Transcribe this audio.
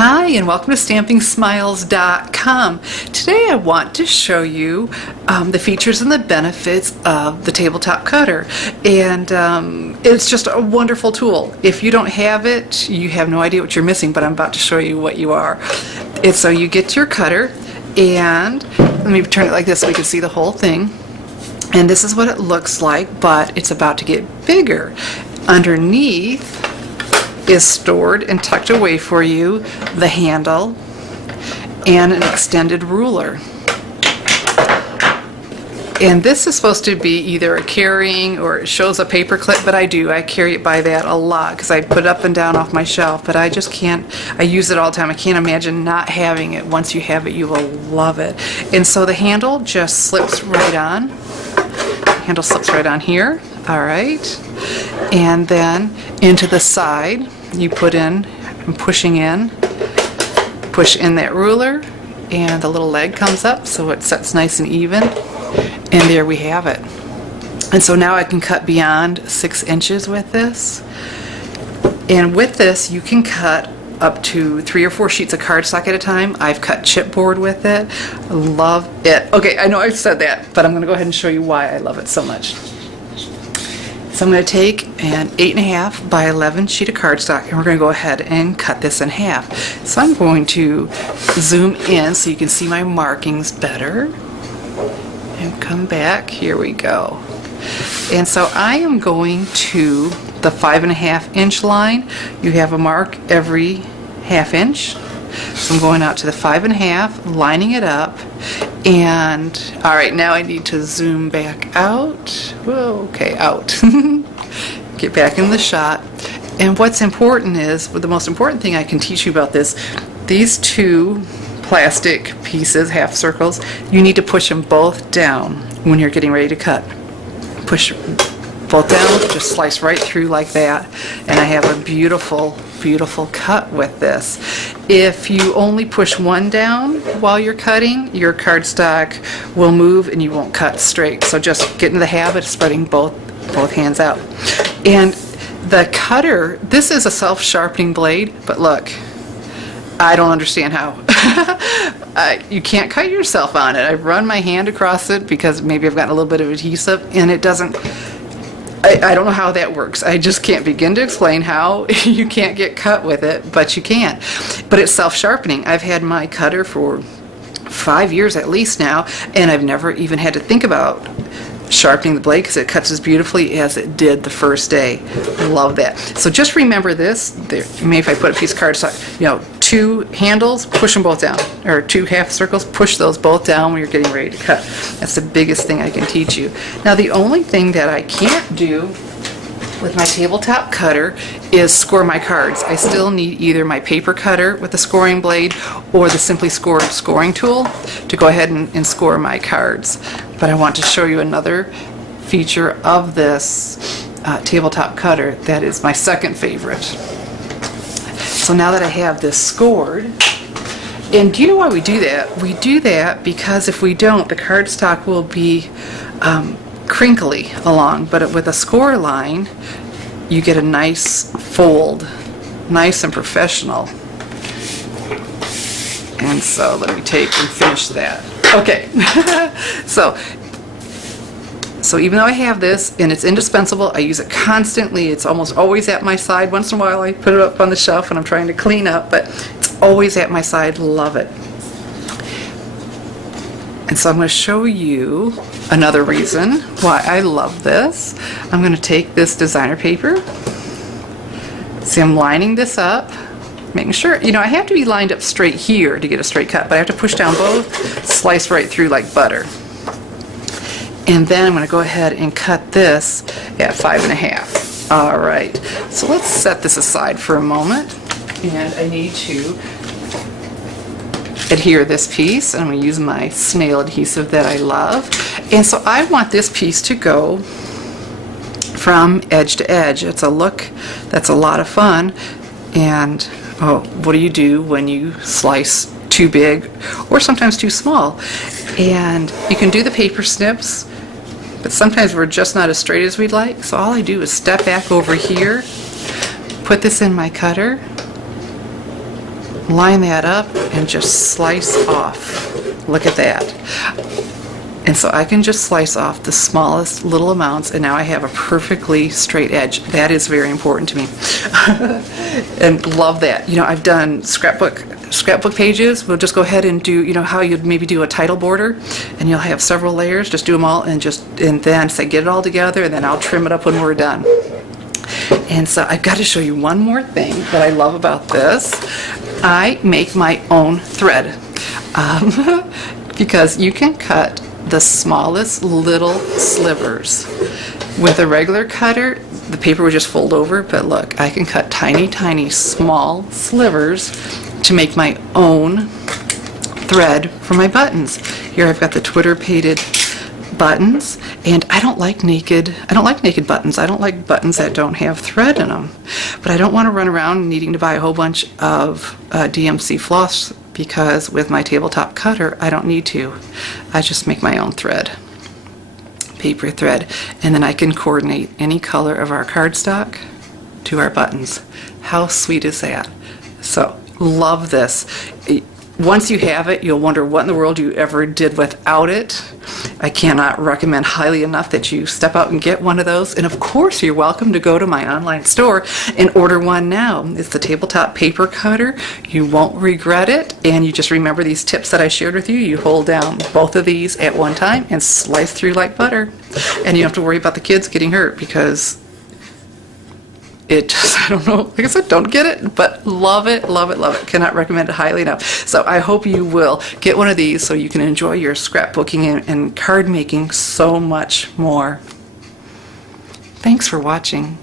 Hi, and welcome to StampingSmiles.com. Today I want to show you the features and the benefits of the Tabletop Cutter. And it's just a wonderful tool. If you don't have it, you have no idea what you're missing, but I'm about to show you what you are. And so you get your cutter, and let me turn it like this so we can see the whole thing. And this is what it looks like, but it's about to get bigger. Underneath is stored and tucked away for you the handle and an extended ruler. And this is supposed to be either a carrying or it shows a paper clip, but I carry it by that a lot because I put it up and down off my shelf, but I just can't, I use it all the time. I can't imagine not having it. Once you have it, you will love it. And so the handle just slips right on. The handle slips right on here. All right. And then into the side, you put in, I'm pushing in, push in that ruler, and the little leg comes up so it sets nice and even, and there we have it. And so now I can cut beyond 6 inches with this, and with this you can cut up to 3 or 4 sheets of cardstock at a time. I've cut chipboard with it. I love it. Okay, I know I've said that, but I'm going to go ahead and show you why I love it so much. So I'm going to take an 8.5 by 11 sheet of cardstock, and we're going to go ahead and cut this in half. So I'm going to zoom in so you can see my markings better, and come back. Here we go. And so I am going to the 5.5 inch line. You have a mark every ½ inch. So I'm going out to the 5.5, lining it up, and all right, now I need to zoom back out. Whoa, okay, out. Get back in the shot. And what's important is, the most important thing I can teach you about this, these 2 plastic pieces, half circles, you need to push them both down when you're getting ready to cut. Push both down, just slice right through like that, and I have a beautiful, beautiful cut with this. If you only push one down while you're cutting, your cardstock will move and you won't cut straight. So just get in the habit of spreading both hands out. And the cutter, this is a self-sharpening blade, but look, I don't understand how. You can't cut yourself on it. I've run my hand across it because maybe I've gotten a little bit of adhesive, and it doesn't, I don't know how that works. I just can't begin to explain how you can't get cut with it, but you can. But it's self-sharpening. I've had my cutter for 5 years at least now, and I've never even had to think about sharpening the blade because it cuts as beautifully as it did the first day. Love that. So just remember this. There, maybe if I put a piece of cardstock, 2 handles, push them both down, or 2 half circles, push those both down when you're getting ready to cut. That's the biggest thing I can teach you. Now the only thing that I can't do with my tabletop cutter is score my cards. I still need either my paper cutter with the scoring blade or the Simply Score scoring tool to go ahead and score my cards. But I want to show you another feature of this tabletop cutter that is my second favorite. So now that I have this scored, and do you know why we do that? We do that because if we don't, the cardstock will be crinkly along, but with a score line, you get a nice fold, nice and professional. And so let me take and finish that. Okay, so even though I have this and it's indispensable, I use it constantly. It's almost always at my side. Once in a while I put it up on the shelf when I'm trying to clean up, but it's always at my side. Love it. And so I'm going to show you another reason why I love this. I'm going to take this designer paper. See, I'm lining this up, making sure, I have to be lined up straight here to get a straight cut, but I have to push down both, slice right through like butter. And then I'm going to go ahead and cut this at 5.5. All right, so let's set this aside for a moment. And I need to adhere this piece, and I'm going to use my snail adhesive that I love. And so I want this piece to go from edge to edge. It's a look that's a lot of fun. And what do you do when you slice too big or sometimes too small? And you can do the paper snips, but sometimes we're just not as straight as we'd like. So all I do is step back over here, put this in my cutter, line that up and just slice off. Look at that. And so I can just slice off the smallest little amounts, and now I have a perfectly straight edge. That is very important to me. And love that. You know, I've done scrapbook pages. We'll just go ahead and do, you know, how you'd maybe do a title border, and you'll have several layers. Just do them all, and then say get it all together, and then I'll trim it up when we're done. And so I've got to show you one more thing that I love about this. I make my own thread because you can cut the smallest little slivers. With a regular cutter, the paper would just fold over, but look, I can cut tiny, tiny, small slivers to make my own thread for my buttons. Here I've got the Twitter painted buttons, and I don't like naked buttons. I don't like buttons that don't have thread in them. But I don't want to run around needing to buy a whole bunch of DMC floss, because with my tabletop cutter, I don't need to. I just make my own thread, paper thread, and then I can coordinate any color of our cardstock to our buttons. How sweet is that? So, love this. Once you have it, you'll wonder what in the world you ever did without it. I cannot recommend highly enough that you step out and get one of those. And of course, you're welcome to go to my online store and order one now. It's the Tabletop Paper Cutter. You won't regret it. And you just remember these tips that I shared with you. You hold down both of these at one time and slice through like butter. And you don't have to worry about the kids getting hurt, because it just, I don't know, like I said, don't get it, but love it, love it, love it. Cannot recommend it highly enough. So I hope you will get one of these so you can enjoy your scrapbooking and card making so much more. Thanks for watching.